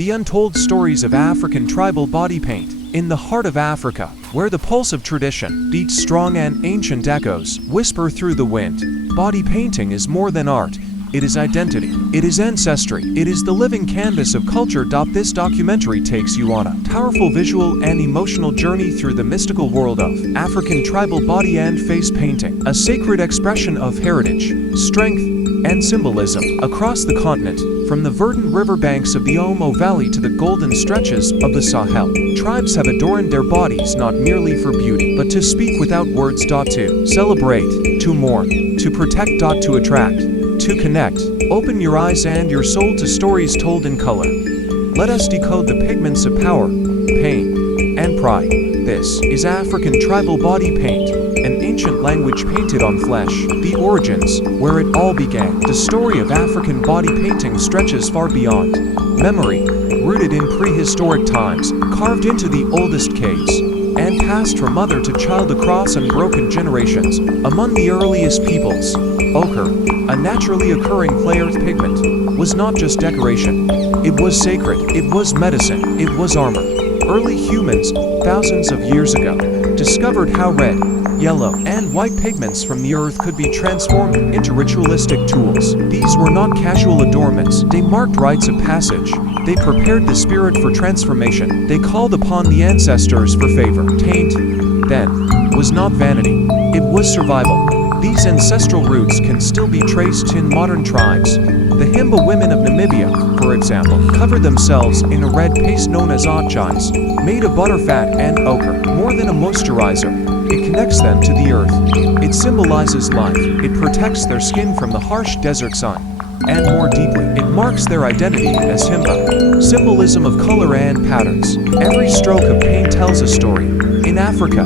The untold stories of African tribal body paint. In the heart of Africa, where the pulse of tradition beats strong and ancient echoes whisper through the wind, body painting is more than art. It is identity. It is ancestry. It is the living canvas of culture. This documentary takes you on a powerful visual and emotional journey through the mystical world of African tribal body and face painting, a sacred expression of heritage, strength, and symbolism. Across the continent, from the verdant riverbanks of the Omo Valley to the golden stretches of the Sahel, tribes have adorned their bodies not merely for beauty, but to speak without words. To celebrate, to mourn, to protect. To attract, to connect. Open your eyes and your soul to stories told in color. Let us decode the pigments of power, pain, and pride. This is African tribal body paint, an ancient language painted on flesh. The origins, where it all began. The story of African body painting stretches far beyond memory, rooted in prehistoric times, carved into the oldest caves, and passed from mother to child across unbroken generations. Among the earliest peoples, ochre, a naturally occurring clay-earth pigment, was not just decoration. It was sacred, it was medicine, it was armor. Early humans, thousands of years ago, discovered how red, yellow, and white pigments from the earth could be transformed into ritualistic tools. These were not casual adornments, they marked rites of passage. They prepared the spirit for transformation. They called upon the ancestors for favor. Paint, then, was not vanity, it was survival. These ancestral roots can still be traced in modern tribes. The Himba women of Namibia, for example, covered themselves in a red paste known as otchais, made of butterfat and ochre. More than a moisturizer, it connects them to the earth. It symbolizes life. It protects their skin from the harsh desert sun. And more deeply, it marks their identity as Himba. Symbolism of color and patterns. Every stroke of paint tells a story. In Africa,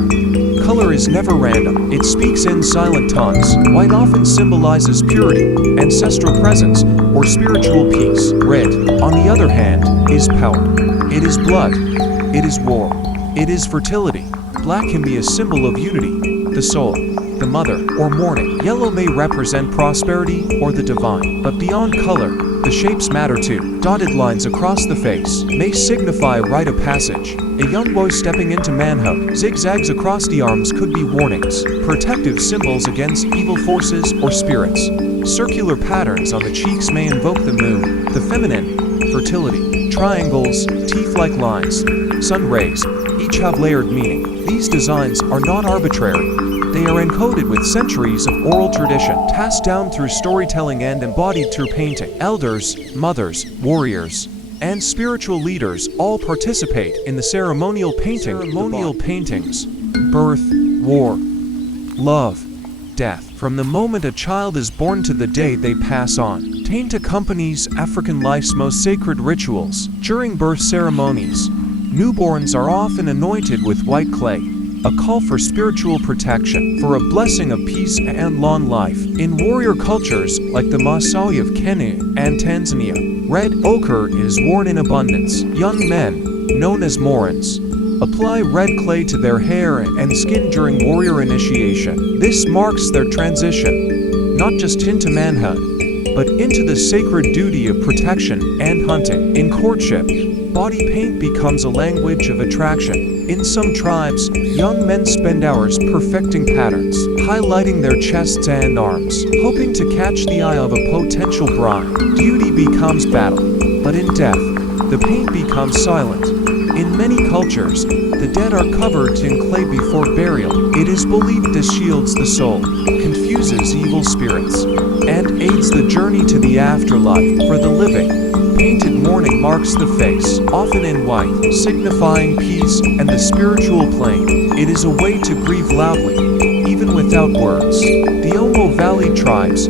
color is never random. It speaks in silent tongues. White often symbolizes purity, ancestral presence, or spiritual peace. Red, on the other hand, is power. It is blood. It is war. It is fertility. Black can be a symbol of unity, the soul, the mother, or mourning. Yellow may represent prosperity or the divine. But beyond color, the shapes matter too. Dotted lines across the face may signify a rite of passage. A young boy stepping into manhood. Zigzags across the arms could be warnings, protective symbols against evil forces or spirits. Circular patterns on the cheeks may invoke the moon, the feminine, fertility. Triangles, teeth-like lines, sun rays, each have layered meaning. These designs are not arbitrary. They are encoded with centuries of oral tradition, passed down through storytelling and embodied through painting. Elders, mothers, warriors, and spiritual leaders all participate in the ceremonial painting. Ceremonial paintings. Birth, war, love, death. From the moment a child is born to the day they pass on, paint accompanies African life's most sacred rituals. During birth ceremonies, newborns are often anointed with white clay, a call for spiritual protection, for a blessing of peace and long life. In warrior cultures like the Maasai of Kenya and Tanzania, red ochre is worn in abundance. Young men, known as Morans, apply red clay to their hair and skin during warrior initiation. This marks their transition, not just into manhood, but into the sacred duty of protection and hunting. In courtship, body paint becomes a language of attraction. In some tribes, young men spend hours perfecting patterns, highlighting their chests and arms, hoping to catch the eye of a potential bride. Duty becomes battle, but in death, the paint becomes silent. In many cultures, the dead are covered in clay before burial. It is believed this shields the soul, confuses evil spirits, and aids the journey to the afterlife. For the living, painted mourning marks the face, often in white, signifying peace and the spiritual plane. It is a way to grieve loudly, even without words. The Omo Valley tribes,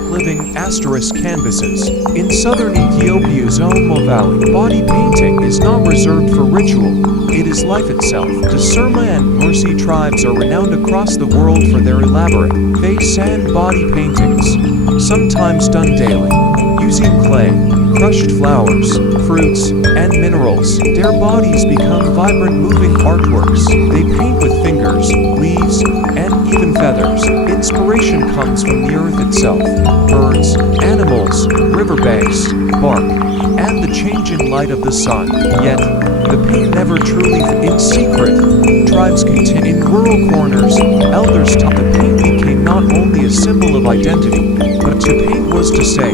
living canvases. In southern Ethiopia's Omo Valley, body painting is not reserved for ritual. It is life itself. The Surma and Mursi tribes are renowned across the world for their elaborate face and body paintings, sometimes done daily, using clay, crushed flowers, fruits, and minerals. Their bodies become vibrant moving artworks. They paint with fingers, leaves, and even feathers. Inspiration comes from the earth itself, birds, animals, riverbanks, bark, and the changing light of the sun. Yet, the paint never truly in secret. Tribes continue in rural corners. Elders taught the paint became not only a symbol of identity, but to paint was to say,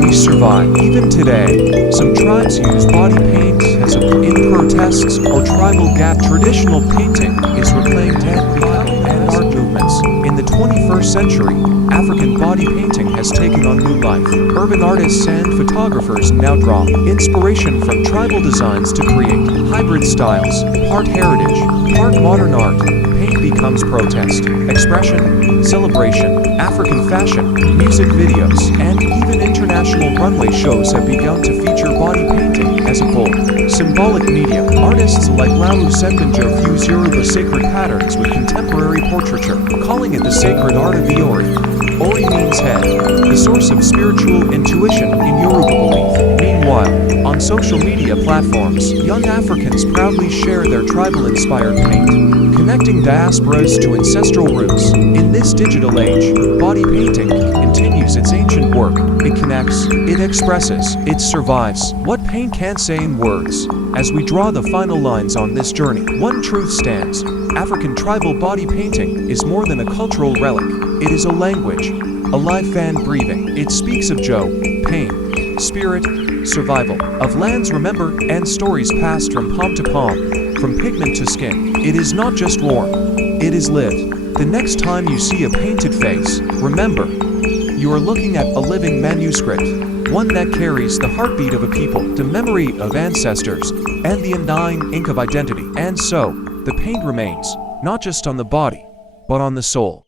we survive. Even today, some tribes use body paint as in protests or tribal gap. Traditional painting is reclaimed and becoming art movements. In the 21st century, African body painting has taken on new life. Urban artists and photographers now draw inspiration from tribal designs to create hybrid styles, part heritage, part modern art. Paint becomes protest, expression, celebration. African fashion, music videos, and even international runway shows have begun to feature body painting as a bold, symbolic medium. Artists like Lalu Senbenjo fuse Yoruba sacred patterns with contemporary portraiture, calling it the sacred art of the Ori. Ori means head, the source of spiritual intuition in Yoruba belief. Meanwhile, on social media platforms, young Africans proudly share their tribal-inspired paint, connecting diasporas to ancestral roots. In this digital age, body painting continues its ancient work. It connects, it expresses, it survives. What paint can't say in words. As we draw the final lines on this journey, one truth stands. African tribal body painting is more than a cultural relic. It is a language, a life and breathing. It speaks of joy, pain, spirit, survival, of lands remembered and stories passed from palm to palm, from pigment to skin. It is not just worn, it is lived. The next time you see a painted face, remember, you are looking at a living manuscript, one that carries the heartbeat of a people, the memory of ancestors, and the undying ink of identity. And so, the paint remains, not just on the body, but on the soul.